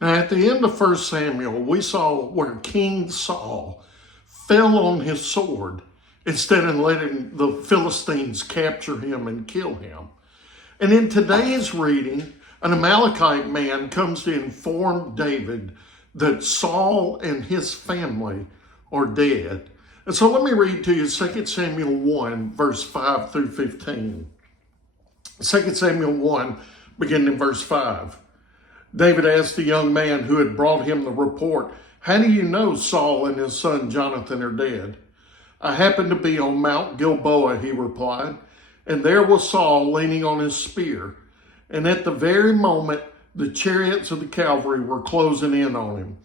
Now, at the end of 1 Samuel, we saw where King Saul fell on his sword instead of letting the Philistines capture him and kill him. And in today's reading, an Amalekite man comes to inform David that Saul and his family are dead. And so let me read to you 2 Samuel 1, verse 5 through 15. 2 Samuel 1, beginning in verse 5. David asked the young man who had brought him the report, "How do you know Saul and his son Jonathan are dead?" "I happened to be on Mount Gilboa," he replied, "and there was Saul leaning on his spear. And at the very moment, the chariots of the cavalry were closing in on him.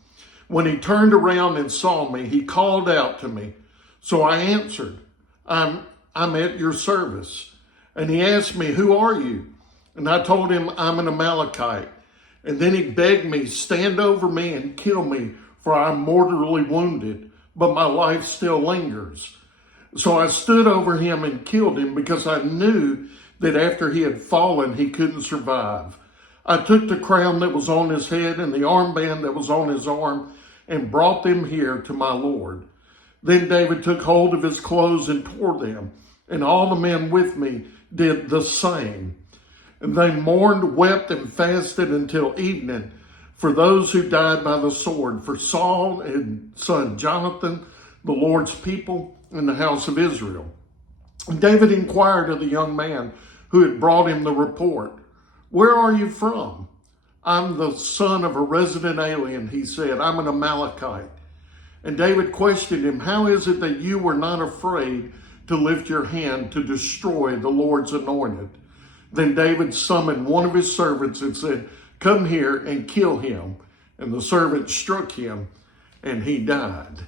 When he turned around and saw me, he called out to me. So I answered, I'm at your service. And he asked me, 'Who are you?' And I told him, 'I'm an Amalekite.' And then he begged me, 'Stand over me and kill me, for I'm mortally wounded, but my life still lingers.' So I stood over him and killed him because I knew that after he had fallen, he couldn't survive. I took the crown that was on his head and the armband that was on his arm and brought them here to my Lord. Then David took hold of his clothes and tore them, and all the men with me did the same. And they mourned, wept, and fasted until evening for those who died by the sword, for Saul and son Jonathan, the Lord's people, and the house of Israel." And David inquired of the young man who had brought him the report, "Where are you from?" "I'm the son of a resident alien," he said. "I'm an Amalekite." And David questioned him, "How is it that you were not afraid to lift your hand to destroy the Lord's anointed?" Then David summoned one of his servants and said, "Come here and kill him." And the servant struck him, and he died.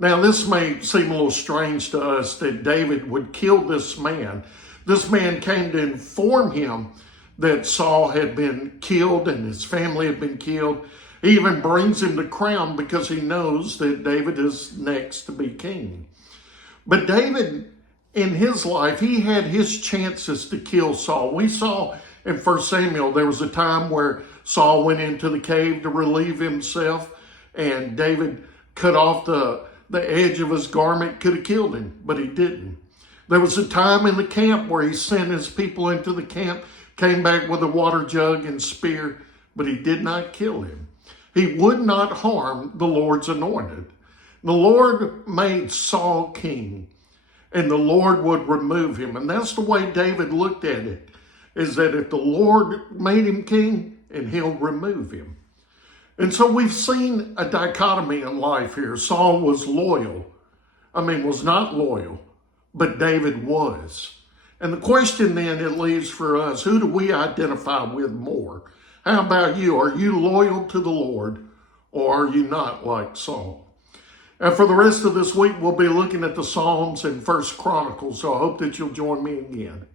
Now, this may seem a little strange to us that David would kill this man. This man came to inform him that Saul had been killed and his family had been killed. He even brings him the crown because he knows that David is next to be king. But David, in his life, he had his chances to kill Saul. We saw in 1 Samuel, there was a time where Saul went into the cave to relieve himself, and David cut off the edge of his garment, could have killed him, but he didn't. There was a time in the camp where he sent his people into the camp, came back with a water jug and spear, but he did not kill him. He would not harm the Lord's anointed. The Lord made Saul king, and the Lord would remove him. And that's the way David looked at it, is that if the Lord made him king, and he'll remove him. And so we've seen a dichotomy in life here. Saul was was not loyal, but David was. And the question then it leaves for us, who do we identify with more? How about you? Are you loyal to the Lord, or are you not like Saul? And for the rest of this week, we'll be looking at the Psalms and 1 Chronicles, so I hope that you'll join me again.